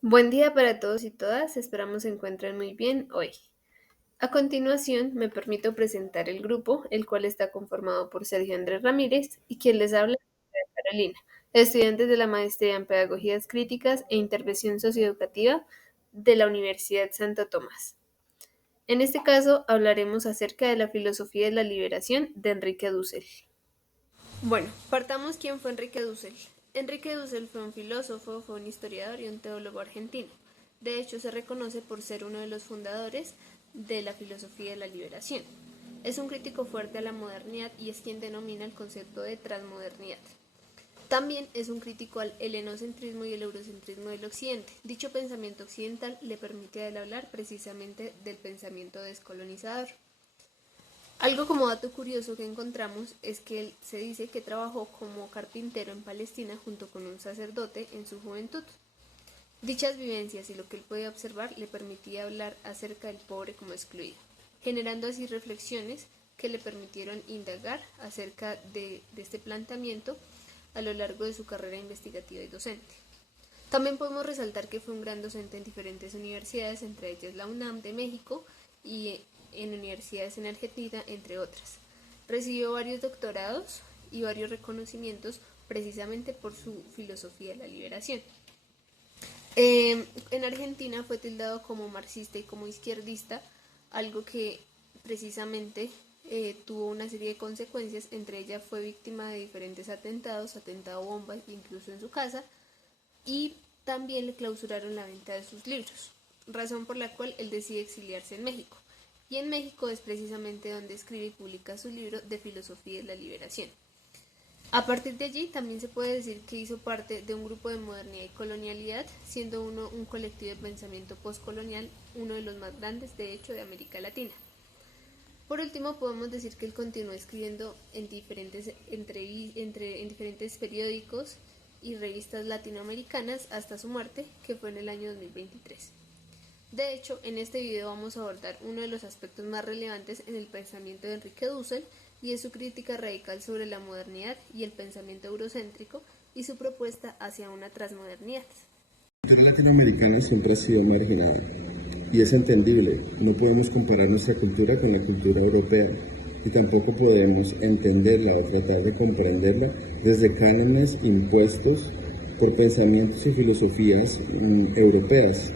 Buen día para todos y todas, esperamos se encuentren muy bien hoy. A continuación, me permito presentar el grupo, el cual está conformado por Sergio Andrés Ramírez y quien les habla, Carolina, estudiantes de la Maestría en Pedagogías Críticas e Intervención Socioeducativa de la Universidad Santo Tomás. En este caso, hablaremos acerca de la filosofía de la liberación de Enrique Dussel. Bueno, partamos quién fue Enrique Dussel. Enrique Dussel fue un filósofo, fue un historiador y un teólogo argentino. De hecho, se reconoce por ser uno de los fundadores de la filosofía de la liberación. Es un crítico fuerte a la modernidad y es quien denomina el concepto de transmodernidad. También es un crítico al helenocentrismo y el eurocentrismo del occidente. Dicho pensamiento occidental le permite a él hablar precisamente del pensamiento descolonizador. Algo como dato curioso que encontramos es que él se dice que trabajó como carpintero en Palestina junto con un sacerdote en su juventud. Dichas vivencias y lo que él podía observar le permitía hablar acerca del pobre como excluido, generando así reflexiones que le permitieron indagar acerca de este planteamiento a lo largo de su carrera investigativa y docente. También podemos resaltar que fue un gran docente en diferentes universidades, entre ellas la UNAM de México y en universidades en Argentina, entre otras. Recibió varios doctorados y varios reconocimientos precisamente por su filosofía de la liberación. En Argentina fue tildado como marxista y como izquierdista, algo que precisamente tuvo una serie de consecuencias, entre ellas fue víctima de diferentes atentados, atentado bomba incluso en su casa, y también le clausuraron la venta de sus libros, razón por la cual él decide exiliarse en México. Y en México es precisamente donde escribe y publica su libro de Filosofía de la Liberación. A partir de allí también se puede decir que hizo parte de un grupo de modernidad y colonialidad, siendo un colectivo de pensamiento postcolonial, uno de los más grandes de hecho de América Latina. Por último, podemos decir que él continuó escribiendo en diferentes periódicos y revistas latinoamericanas hasta su muerte, que fue en el año 2023. De hecho, en este video vamos a abordar uno de los aspectos más relevantes en el pensamiento de Enrique Dussel, y es su crítica radical sobre la modernidad y el pensamiento eurocéntrico y su propuesta hacia una transmodernidad. La cultura latinoamericana siempre ha sido marginada y es entendible. No podemos comparar nuestra cultura con la cultura europea y tampoco podemos entenderla o tratar de comprenderla desde cánones impuestos por pensamientos y filosofías europeas.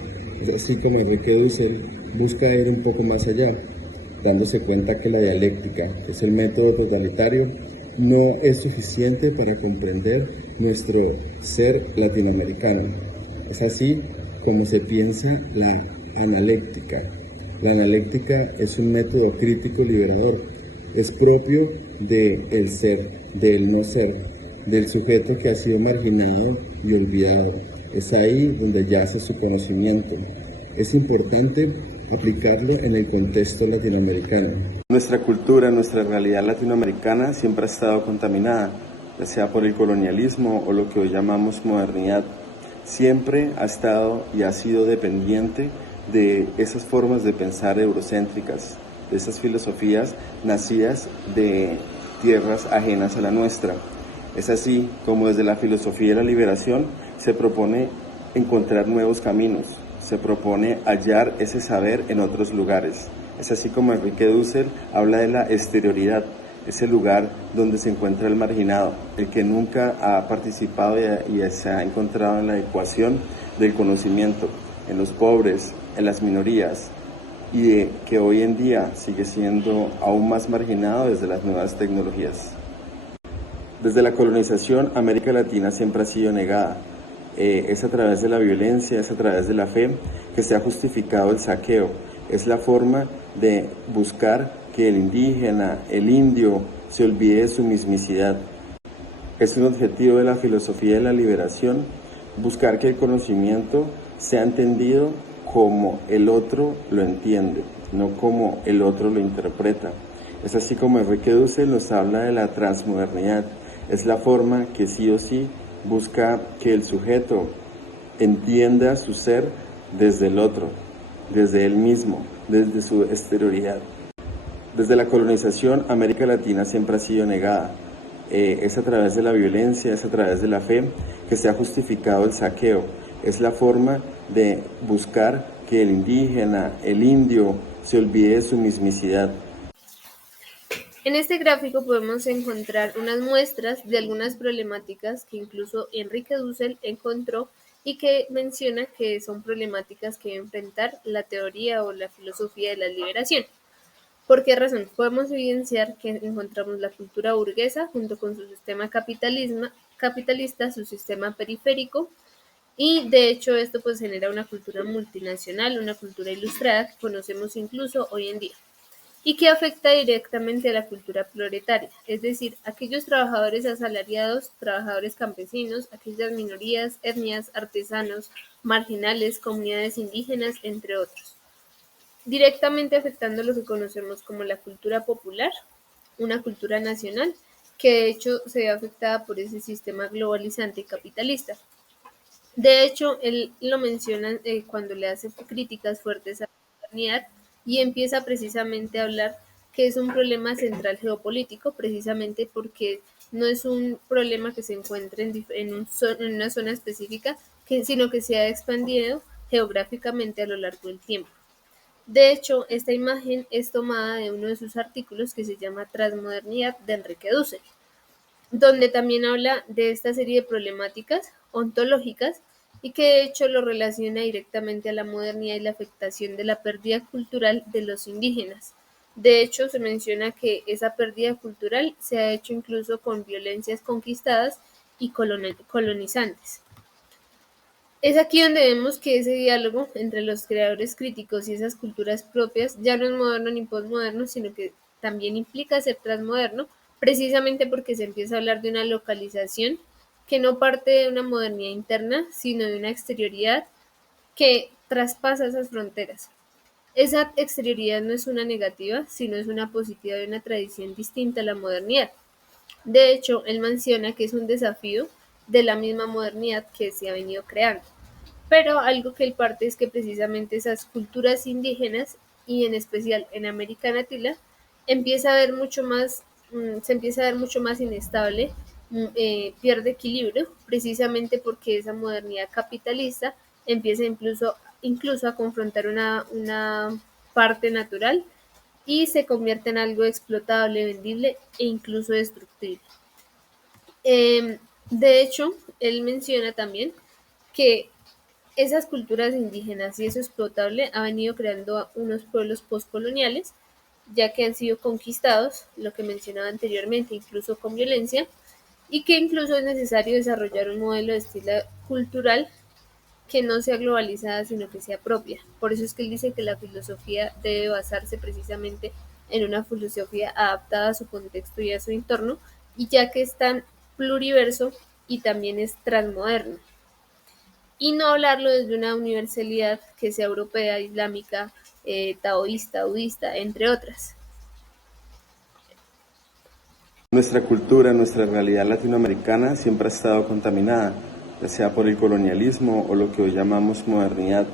Así como Enrique Dussel busca ir un poco más allá, dándose cuenta que la dialéctica, que es el método totalitario, no es suficiente para comprender nuestro ser latinoamericano. Es así como se piensa la analéctica. La analéctica es un método crítico liberador, es propio del ser, del no ser, del sujeto que ha sido marginado y olvidado. Es ahí donde yace su conocimiento. Es importante aplicarlo en el contexto latinoamericano. Nuestra cultura, nuestra realidad latinoamericana siempre ha estado contaminada, ya sea por el colonialismo o lo que hoy llamamos modernidad. Siempre ha estado y ha sido dependiente de esas formas de pensar eurocéntricas, de esas filosofías nacidas de tierras ajenas a la nuestra. Es así como desde la filosofía de la liberación se propone encontrar nuevos caminos, se propone hallar ese saber en otros lugares. Es así como Enrique Dussel habla de la exterioridad, ese lugar donde se encuentra el marginado, el que nunca ha participado y se ha encontrado en la ecuación del conocimiento, en los pobres, en las minorías, y que hoy en día sigue siendo aún más marginado desde las nuevas tecnologías. Desde la colonización, América Latina siempre ha sido negada. Es a través de la violencia, es a través de la fe que se ha justificado el saqueo. Es la forma de buscar que el indígena, el indio, se olvide de su mismicidad. Es un objetivo de la filosofía de la liberación buscar que el conocimiento sea entendido como el otro lo entiende, no como el otro lo interpreta. Es así como Enrique Dussel nos habla de la transmodernidad. Es la forma que sí o sí busca que el sujeto entienda su ser desde el otro, desde él mismo, desde su exterioridad. Desde la colonización, América Latina siempre ha sido negada. Es a través de la violencia, es a través de la fe que se ha justificado el saqueo. Es la forma de buscar que el indígena, el indio, se olvide de su mismicidad. En este gráfico podemos encontrar unas muestras de algunas problemáticas que incluso Enrique Dussel encontró y que menciona que son problemáticas que debe enfrentar la teoría o la filosofía de la liberación. ¿Por qué razón? Podemos evidenciar que encontramos la cultura burguesa junto con su sistema capitalista, su sistema periférico, y de hecho esto pues genera una cultura multinacional, una cultura ilustrada que conocemos incluso hoy en día y que afecta directamente a la cultura proletaria, es decir, aquellos trabajadores asalariados, trabajadores campesinos, aquellas minorías, etnias, artesanos, marginales, comunidades indígenas, entre otros, directamente afectando lo que conocemos como la cultura popular, una cultura nacional, que de hecho se ve afectada por ese sistema globalizante y capitalista. De hecho, él lo menciona cuando le hace críticas fuertes a la modernidad y empieza precisamente a hablar que es un problema central geopolítico, precisamente porque no es un problema que se encuentre en una zona específica, sino que se ha expandido geográficamente a lo largo del tiempo. De hecho, esta imagen es tomada de uno de sus artículos que se llama Transmodernidad de Enrique Dussel, donde también habla de esta serie de problemáticas ontológicas y que de hecho lo relaciona directamente a la modernidad y la afectación de la pérdida cultural de los indígenas. De hecho, se menciona que esa pérdida cultural se ha hecho incluso con violencias conquistadas y colonizantes. Es aquí donde vemos que ese diálogo entre los creadores críticos y esas culturas propias ya no es moderno ni postmoderno, sino que también implica ser transmoderno, precisamente porque se empieza a hablar de una localización que no parte de una modernidad interna, sino de una exterioridad que traspasa esas fronteras. Esa exterioridad no es una negativa, sino es una positiva de una tradición distinta a la modernidad. De hecho, él menciona que es un desafío de la misma modernidad que se ha venido creando. Pero algo que él parte es que precisamente esas culturas indígenas, y en especial en América Latina, empieza a ver mucho más, se empieza a ver mucho más inestable, pierde equilibrio, precisamente porque esa modernidad capitalista empieza incluso a confrontar una parte natural y se convierte en algo explotable, vendible e incluso destructible. De hecho, él menciona también que esas culturas indígenas y eso explotable ha venido creando unos pueblos postcoloniales, ya que han sido conquistados, lo que mencionaba anteriormente, incluso con violencia, y que incluso es necesario desarrollar un modelo de estilo cultural que no sea globalizada, sino que sea propia. Por eso es que él dice que la filosofía debe basarse precisamente en una filosofía adaptada a su contexto y a su entorno, y ya que es tan pluriverso y también es transmoderno. Y no hablarlo desde una universalidad que sea europea, islámica, taoísta, budista, entre otras. Nuestra cultura, nuestra realidad latinoamericana siempre ha estado contaminada, ya sea por el colonialismo o lo que hoy llamamos modernidad.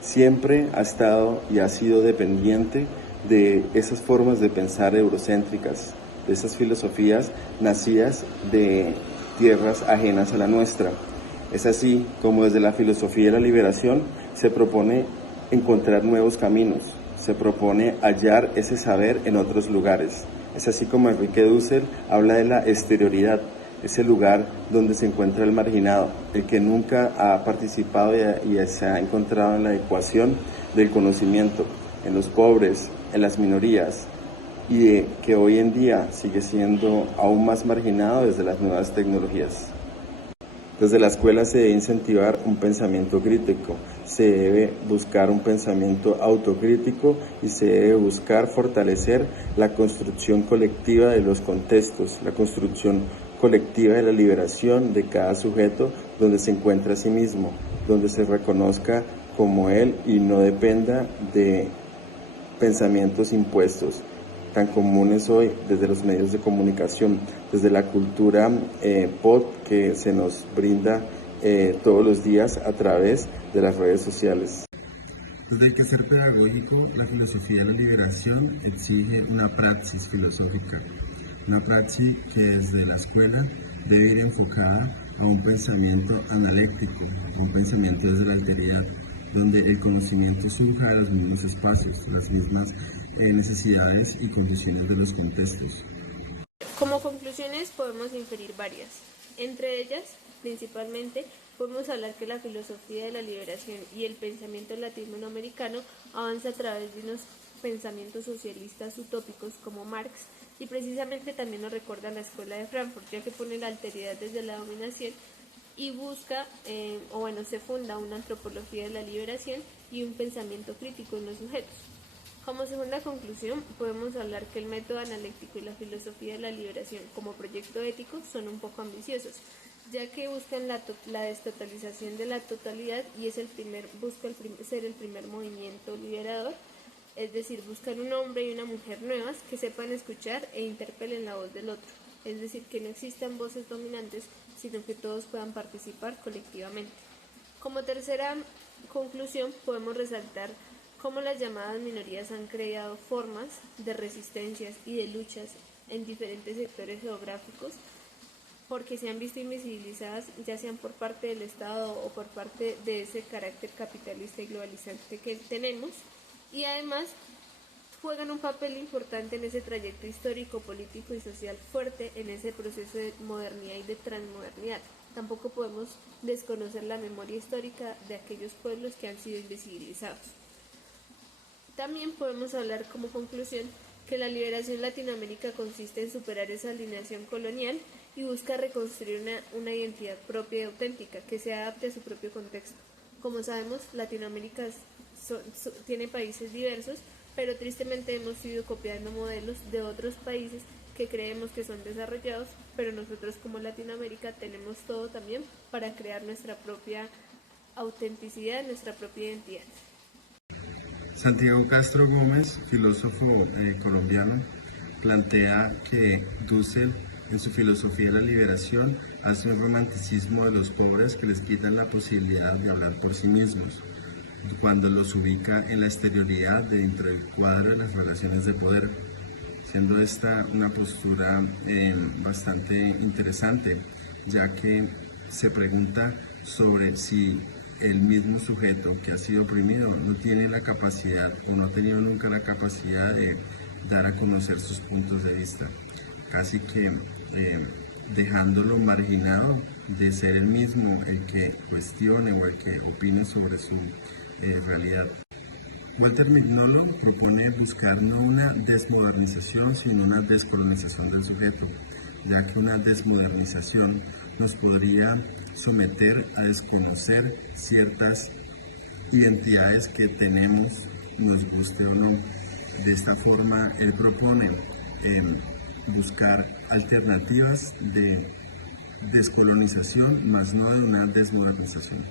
Siempre ha estado y ha sido dependiente de esas formas de pensar eurocéntricas, de esas filosofías nacidas de tierras ajenas a la nuestra. Es así como desde la filosofía de la liberación se propone encontrar nuevos caminos, se propone hallar ese saber en otros lugares. Es así como Enrique Dussel habla de la exterioridad, ese lugar donde se encuentra el marginado, el que nunca ha participado y se ha encontrado en la ecuación del conocimiento, en los pobres, en las minorías, y que hoy en día sigue siendo aún más marginado desde las nuevas tecnologías. Desde la escuela se debe incentivar un pensamiento crítico, se debe buscar un pensamiento autocrítico y se debe buscar fortalecer la construcción colectiva de los contextos, la construcción colectiva de la liberación de cada sujeto donde se encuentra a sí mismo, donde se reconozca como él y no dependa de pensamientos impuestos tan comunes hoy desde los medios de comunicación, desde la cultura pop que se nos brinda todos los días a través de las redes sociales. Desde el quehacer pedagógico, la filosofía de la liberación exige una praxis filosófica, una praxis que desde la escuela debe ir enfocada a un pensamiento analéctico, a un pensamiento desde la alteridad, donde el conocimiento surja de los mismos espacios, las mismas necesidades y condiciones de los contextos. Como conclusiones podemos inferir varias. Entre ellas, principalmente, podemos hablar que la filosofía de la liberación y el pensamiento latinoamericano avanza a través de unos pensamientos socialistas utópicos como Marx, y precisamente también nos recuerda la escuela de Frankfurt, ya que pone la alteridad desde la dominación y busca, se funda una antropología de la liberación y un pensamiento crítico en los sujetos. Como segunda conclusión, podemos hablar que el método analítico y la filosofía de la liberación como proyecto ético son un poco ambiciosos, ya que buscan la destotalización de la totalidad y busca ser el primer movimiento liberador, es decir, buscan un hombre y una mujer nuevas que sepan escuchar e interpelen la voz del otro, es decir, que no existan voces dominantes, sino que todos puedan participar colectivamente. Como tercera conclusión, podemos resaltar cómo las llamadas minorías han creado formas de resistencias y de luchas en diferentes sectores geográficos, porque se han visto invisibilizadas ya sean por parte del Estado o por parte de ese carácter capitalista y globalizante que tenemos, y además juegan un papel importante en ese trayecto histórico, político y social fuerte en ese proceso de modernidad y de transmodernidad. Tampoco podemos desconocer la memoria histórica de aquellos pueblos que han sido invisibilizados. También podemos hablar como conclusión que la liberación Latinoamérica consiste en superar esa alineación colonial y busca reconstruir una identidad propia y auténtica que se adapte a su propio contexto. Como sabemos, Latinoamérica tiene países diversos, pero tristemente hemos ido copiando modelos de otros países que creemos que son desarrollados, pero nosotros como Latinoamérica tenemos todo también para crear nuestra propia autenticidad, nuestra propia identidad. Santiago Castro Gómez, filósofo colombiano, plantea que Dussel, en su filosofía de la liberación, hace un romanticismo de los pobres que les quitan la posibilidad de hablar por sí mismos, cuando los ubica en la exterioridad dentro del cuadro de las relaciones de poder, siendo esta una postura bastante interesante, ya que se pregunta sobre si el mismo sujeto que ha sido oprimido no tiene la capacidad o no ha tenido nunca la capacidad de dar a conocer sus puntos de vista, casi que dejándolo marginado de ser el mismo el que cuestione o el que opine sobre su realidad. Walter Mignolo propone buscar no una desmodernización, sino una descolonización del sujeto, ya que una desmodernización nos podría someter a desconocer ciertas identidades que tenemos, nos guste o no. De esta forma, él propone buscar alternativas de descolonización, más no de una desmodernización.